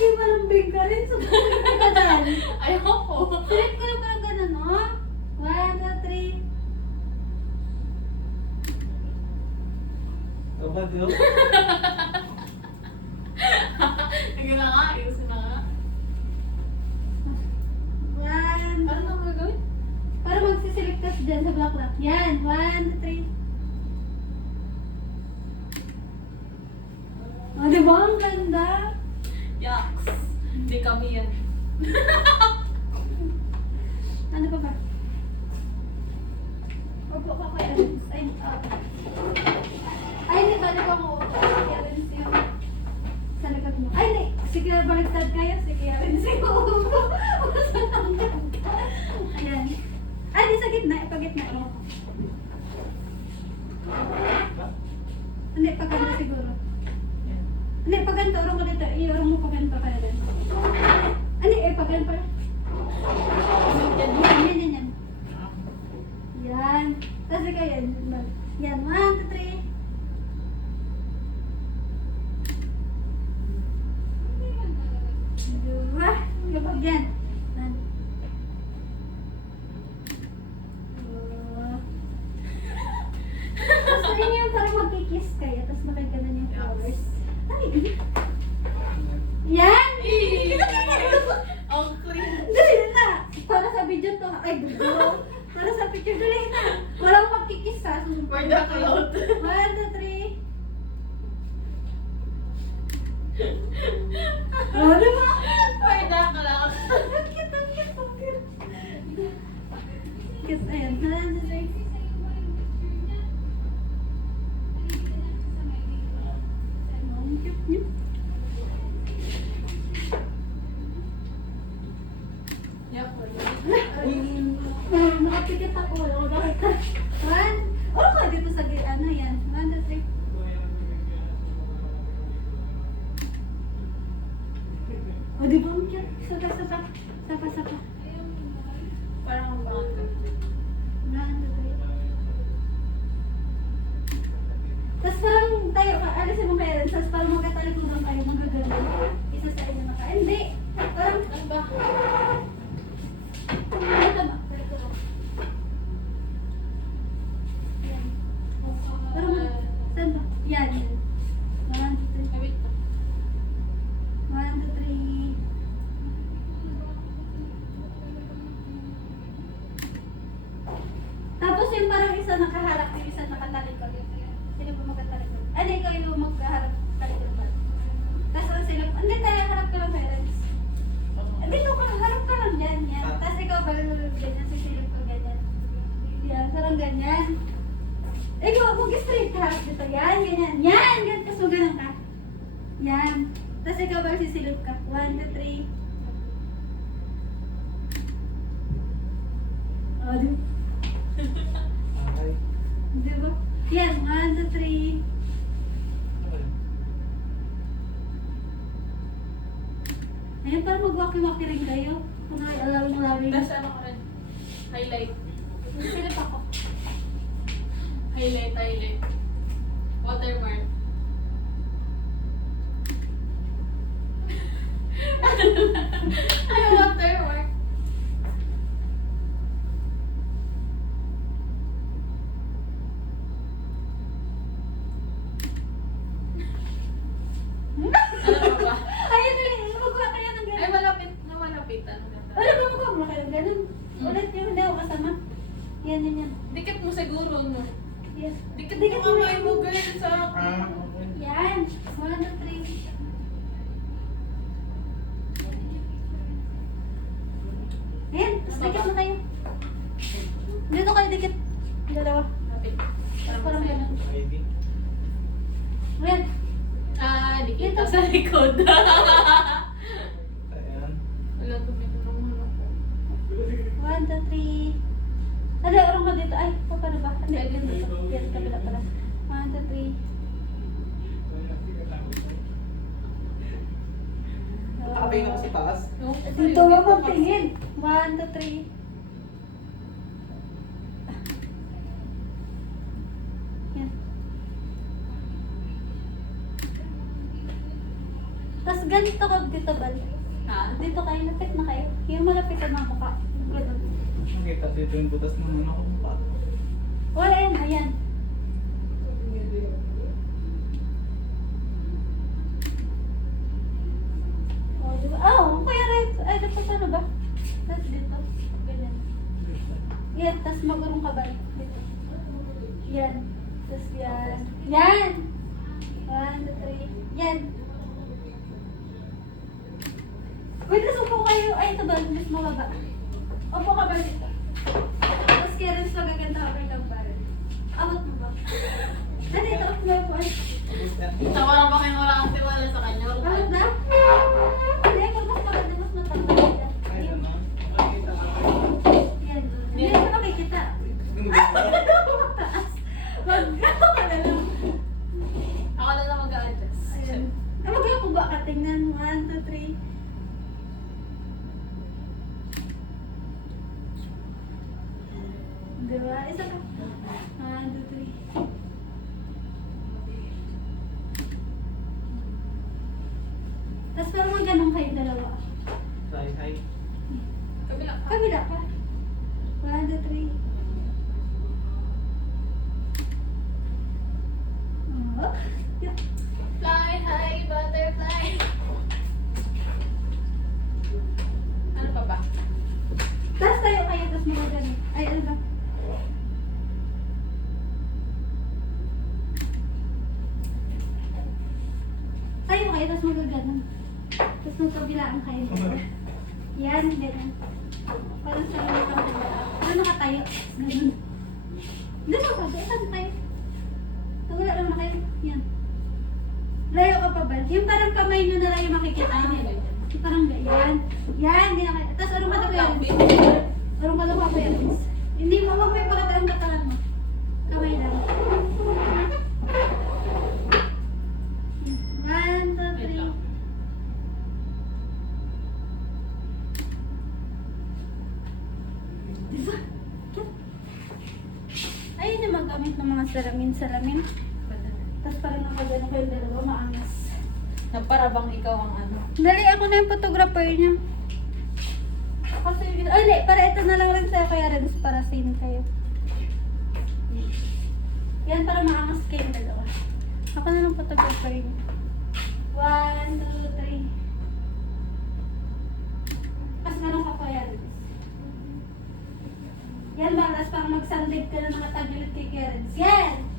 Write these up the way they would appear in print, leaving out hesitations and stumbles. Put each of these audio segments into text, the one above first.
Ay, malambing ka rin. So, ka dyan. Ayoko. Silip ko lang parang ganun, no? 1, 2, 3. Apa dia? Sige na nga, ayusin na nga. 1. Ano na gagawin? Para magsisilip ka dyan sa block lock. Yan, 1, 2, 3. Oh, di ba? Ang ganda. Yaks. Hindi kami yan. Ano pa ba? Opo ka kay Ernst. Ay, hindi ba? Di ba mo opo kay Ernst yung sa likod mo? Ay, hindi. Sige, baliktad kayo. Sige, Ernst yung upo. Ayan. Ay, di sa gitna. Ipagitna mo. Hindi, paganda siguro. Hindi, paganda. Urong ko dito. Iurong mo paganda ka na din. Hindi, paganda. Yan. Yan. Tapos ikaw yan. Yan. 1, 2, 3. Dua. Kapag yan. Yan. Tapos na yun yung parang magkikiss kayo. Tapos nakaganan yung flowers. Ay, yan! Ang cringe. Dali na! Para sa video to. Ay, gusto. Para sa picture, dali na. Walang magkikiss ha. For the cloud. 1, 2, 3. Oh, diba? For the cloud. Ang cute, ang cute, ang cute. Cute, ayan. 1, 2, 3. Ang cute niya. Yak. Nakapikit ako. Wala ko nakita. 1. Oh, ka dito sa ano yan. 1, 2, 3. Oh, di ba ang cute? Sapa. Parang ang bangka. 1, 2, 3. Tapos parang tayo, alisin mo kayo rin. Tapos parang magkatalikudan kayo, magagano. Isa sa inyo naka. Hindi. Parang, Ano ba? ito ba? Yan. Parang, saan ba? Yan. 1, 2, 3. Ay, wait. 1, 2, 3. Tapos yung parang isa nakaharap, yung isa nakatalikod. Sino ba magkatalikod? Ano, ikaw yung magkaharap talikod ba? Tapos ang sila, hindi tayo, harap ka lang parents. Dito ka, harap ka lang dyan, yan. Tapos ikaw ba ganyan, sisilip ko ganyan. Yan, parang ganyan. Ikaw, mag-straight ka harap dito, yan, ganyan. Yan, ganyan, tapos ganun ka. Yan. Tapos ikaw ba sisilip ka? 1, 2, 3. Oh, di Ay. di ba? Yan, 1, 2, 3. Ayan, parang mag-waki-waki rin kayo. Kung alawin-alawin. Tapos ano ka rin? Highlight. Silip ako. Highlight. Watermark. Ano watermark? Ano ba? Ayun na rin, magawa kayo ng Ay, ganun. malapitan. Wala ba magawa mo kayo ng ganun? Ulit yung hindi ako kasama. Yan. Dikit mo siguro, no? Yes. Dikit Dikit mo mo. kamay mo, girl, sa akin. Ah, okay. Yan. 1, 2, 3. Ayan, tapos dikit mo kayo. Dito kayo dikit. Dalawa. Lapit. Parang ganun. ID. Ayan. Ah, dikit Dito. sa likod. Ayan. Wala ko pinunong ako. 1, 2, 3. Ano, urong ka dito. Ay, paano ba? Hindi, dito. Yan, kabila pala. 1, 2, 3. Nakabay na ko sa taas. Dito mo magtingin. 1, 2, 3. Yan. Tapos ganito ka dito ba? Ha? Dito kayo, lapit na kayo. Yung malapitan ng mukha. Ganun. Nakita dito yung butas ng ano ko. Wala yan, ayan. Oh, diba? Oh, kaya rin. Ay, dapat ano ba? Tapos dito. Ganyan. Yan, tapos magurong ka ba? Dito. Yan. Tapos yan. Yan! 1, 2, 3. Yan. Wait, tapos upo kayo. Ay, ito ba? Mas mababa. Upo ka ba dito? Tapos kaya rin sa gaganda ka kay Kampare. Abot mo ba? Nandito, may upuan. Tawa na ba kayo wala kang tiwala sa kanya? Abot na? Hindi, pag mas maganda, mas matanggal ka. Ay, ano? Nakita ka. Yan. Hindi ka makikita. Mataas. Magkano ka na lang. Ako na lang mag-a-adjust. Ayan. Ah, magkano ba ka? Tingnan. 1, 2, 3. Diba? Isa ka. 1, 2, 3. Tapos parang mag ganun kayo dalawa. Try, hi. Kabila ka. Kabila ka. 1, 2, 3. Oh. Fly high, butterfly. Ano pa ba? Tapos tayo kayo, tapos mga ganun. Ay, ano ba? Tayo kayo, tapos mga ganun. Tapos magkabilaan kayo. Yan, ganun. Parang sa mga kabilaan. Ano nakatayo? Ganun. Hindi mo pa, saan tayo? Wala naman kayo. Yan. Layo ka pa ba? Yung parang kamay nyo na lang yung makikita niya. Yung parang yan. Yan, hindi na kayo. Tapos anong ka yan? Anong ka pa yan? Hindi mo, huwag mo yung pagkataang katawan mo. Kamay lang. 1, 2, 3. Diba? Ayun yung magamit ng mga salamin-salamin. Tapos parang nakagano kayo dalawa, maangas. Na para bang ikaw ang ano? Dali, ako na yung photographer niya. Kasi, ay, hindi, para ito na lang rin sa'yo, kaya rin para same kayo. Yan, para maangas kayo dalawa. Ako na lang photographer niya. 1, 2, 3. Tapos meron ka kaya rin. Yan ba, tapos parang magsandig ka na nakatagilid kay Kerens. Yan!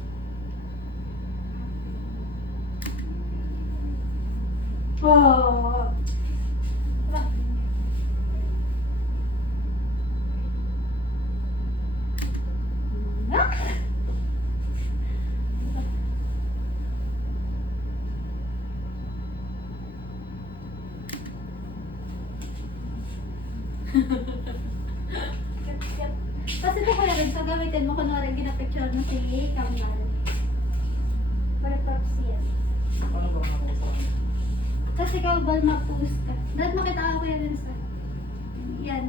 Oh! Diba? Ah! Tapos ito ko rin, so gamitin mo kunwari ginapicture mo si Kamal. Para props yan. Ano ba ang ako sa kanya? Kasi ikaw ba mag-post ka? Dapat makita ako kuya rin sa... Yan.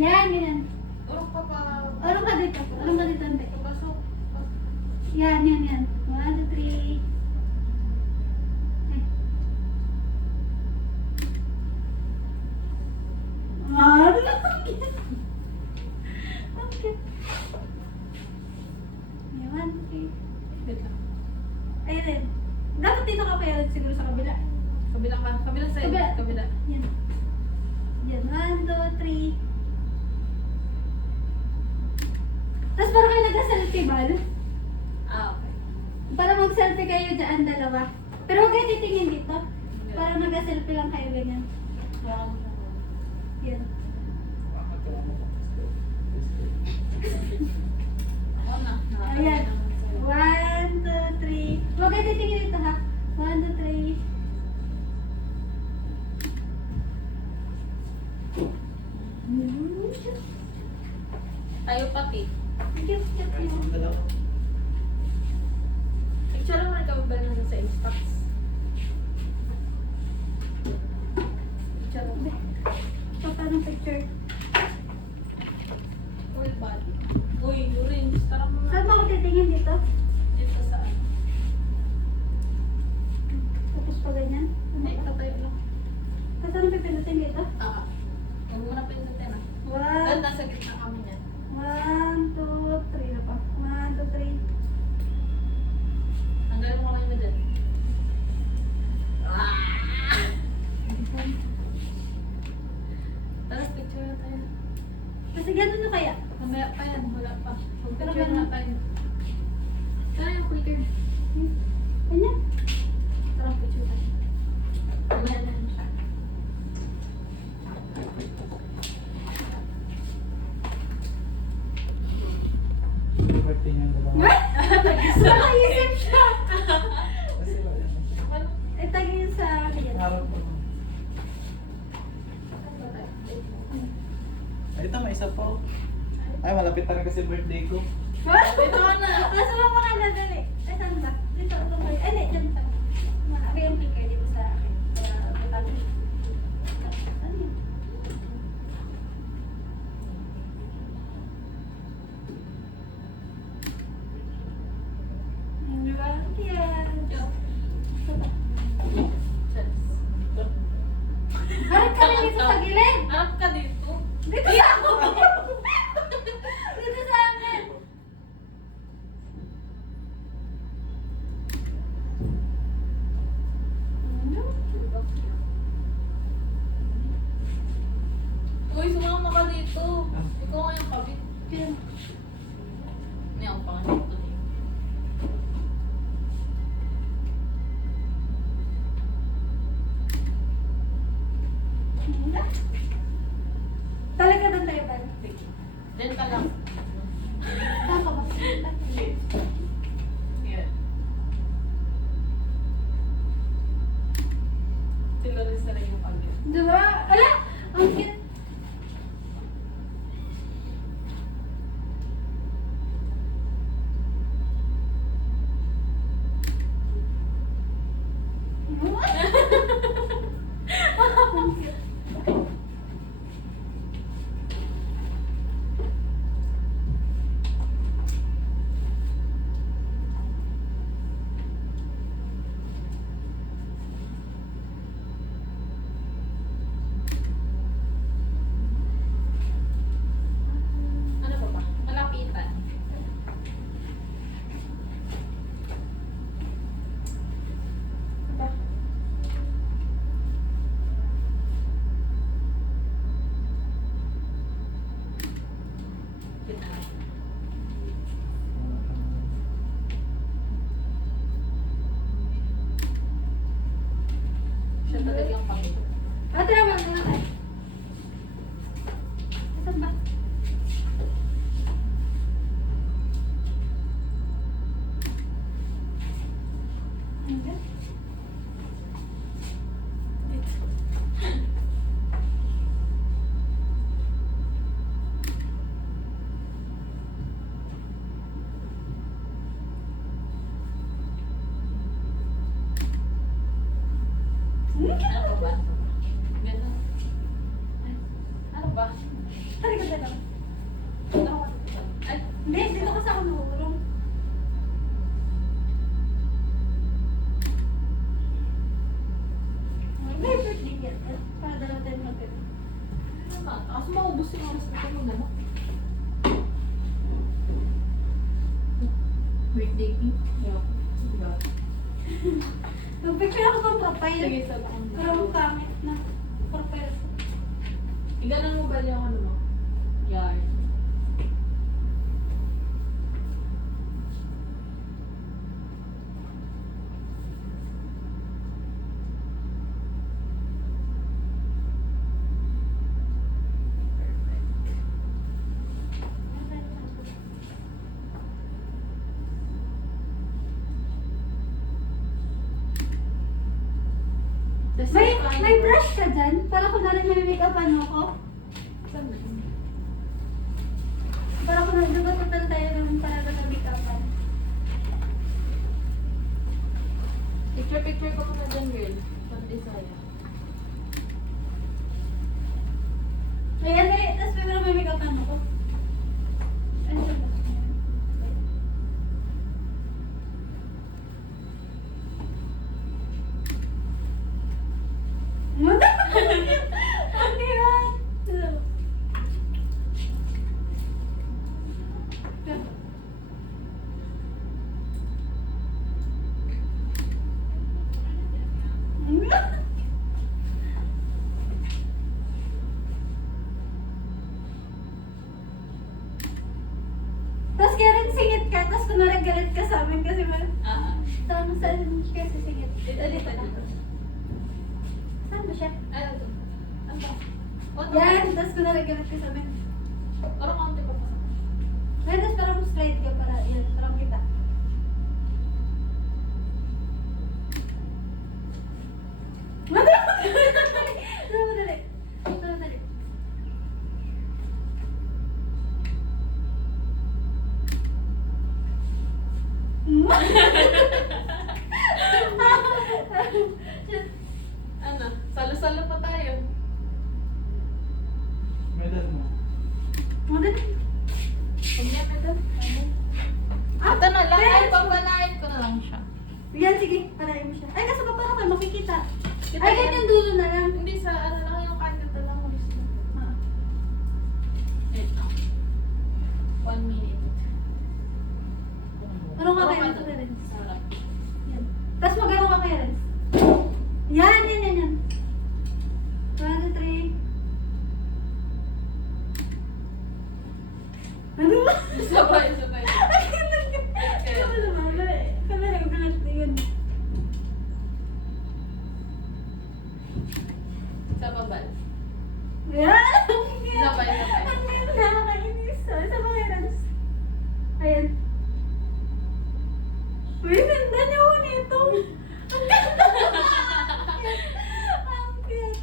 Yan, yan. Urok pa pa. Ano ka dito? Ano ka dito? Ante? Pasok. Yan, yan, yan. 1, 2, 3. Ah, okay. Yan, 1, 2, 3. Wait lang. Ayun din. Dapat dito ka kaya siguro sa kabila. Kabila ka. Kabila side. Kabila. Kabila. Yan. Yan, 1, 2, 3. Tapos parang kayo nag-selfie ba? Ah, okay. Para mag-selfie kayo dyan dalawa. Pero huwag kayo titingin dito. Para mag-selfie lang kayo ganyan. Yan. Bakit ka lang ako? Ako na. Ayan. 1, 2, 3. Huwag kayo titingin dito ha. 1, 2, 3. Tayo pati. Cute, cute Ay, mo. ang dalawa. Picture mo na ikaw ba nandun sa Instax? Picture mo. So, paano picture? Full body. Uy, orange. Tara mo Saan na. mo ako titingin dito? Dito saan? Tapos pa ganyan? pindutin dito? Ah. Huwag mo na pindutin ah. One, Doon nasa gitna kami niyan. 1, 2, 3 na pa. 1, 2, 3. Tanggalin mo kayo na dyan. Ah! Tara, picture na tayo. Kasi gano'n na kaya? Mamaya pa yan, wala pa. Picture na tayo. Tara yung clicker. Ganyan. Tara, picture tayo. Mamaya na yan siya. Birthday niya ang dalawa. Nakaisip siya. Kasi wala. Ano? Eh, tagin sa kanya. Harap ko. Ay, ito may isa pa. oh. Ay, malapit na rin kasi birthday ko. Dito ka na. Nasa mga ka na dali. Ay, saan ba? Dito, ito ba? Ay, hindi, dyan sa may yung clicker dito sa akin. Para matalo. Ano yun? Hindi ba? Yan. Ito ba? Harap ka rin dito sa gilid. Harap ka dito. Dito sa ako. Dito sa amin. Ano? Uy, sumama ka dito. Ikaw nga yung kabit. Yan. Hindi ako pa nga dito. Talaga doon tayo ba? Diyan ka lang. Tama ba? Yan. Sila rin sa rin yung kabit. Diba? Ala! Ang cute. Ang cute. Ano ba ba? Malapitan. Kita. Siya talaga yung kabit. Ate naman na tayo. Saan ba? Ayan. Ano ba? Ganun. Ano ba? Talaga dalawa. Ano? Ay, Hindi, dito kasi ako nahulong. May birthday yan. Para dalawa tayo magkano. ano ba? Kaso maubos yung oras na tayo mo. Birthday cake? Yeah. Diba? Nagpicture ako ng profile. Sige, sa taon. Pero ang pangit na profile. Iganan mo ba yung ano mo? Yard. May brush ka dyan? Para kunwari may make-upan mo ko. Saan na yun? Para kunwari, diba total tayo naman para sa make-upan? Picture ko pa na dyan, girl. Pati saya. Ayan, tapos may make-upan mo ko. Ano ba? Tapos kaya rin singit ka, tapos kunwari galit ka sa amin kasi Ah. tama saan kasi singit. Dito, dito, dito. Saan ba siya? Ay, ito. Ano ba? What? Yan, tapos kunwari galit ka sa amin. Parang kaunti pa pa. Ngayon, tapos parang straight ka para, yan, parang kita. Madali! Madali! Madali! Ano? Salo-salo pa tayo. Medal mo. Madali! Huwag niya pa doon. Ito na lang. Ay, papanayin ko na lang siya. Yan, sige, parayin mo siya. Ay, nasa baba ka kayo, makikita. Kita Ay, yan. ganyan dulo na lang. Hindi sa ano lang yung kanyang talang ulis na. Ah. Ito. 1 minute. Ano ka kayo ito, Terence? Sarap. Yan. Tapos mag-ano ka kayo, Terence? Yan, yan, yan, yan. 1, 2, 3. Ano ba? Sabay, sabay. Ano naman? Kami nagkalat na yun. Sa babal. Yan! Sabay, sabay. Ang ganda, nakakainis. Sa mga Terence. Ayan. Uy, ganda niyo nito. Ang ganda. Ang cute.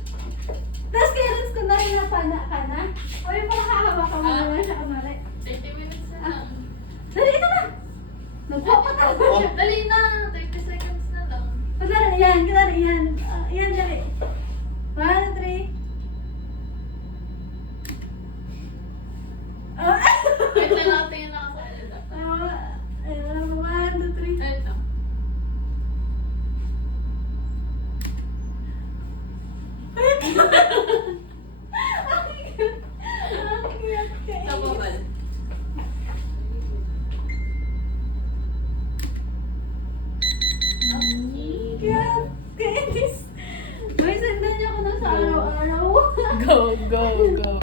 Tapos kaya rin kung nahinapana ka na. O yung parang hahaba ka mo naman siya kamari. 30 minutes na lang. Dali, ito na. Nagpapatawa siya. Dali na. 30 seconds na lang. Kadali, yan, kadali, yan. Yan, dali. 1, 3. Wait lang natin yung nakasalita. 1, 2, 3. Ito. Sa babal. Kainis. May senda niya ako na sa araw-araw. Go, go, go.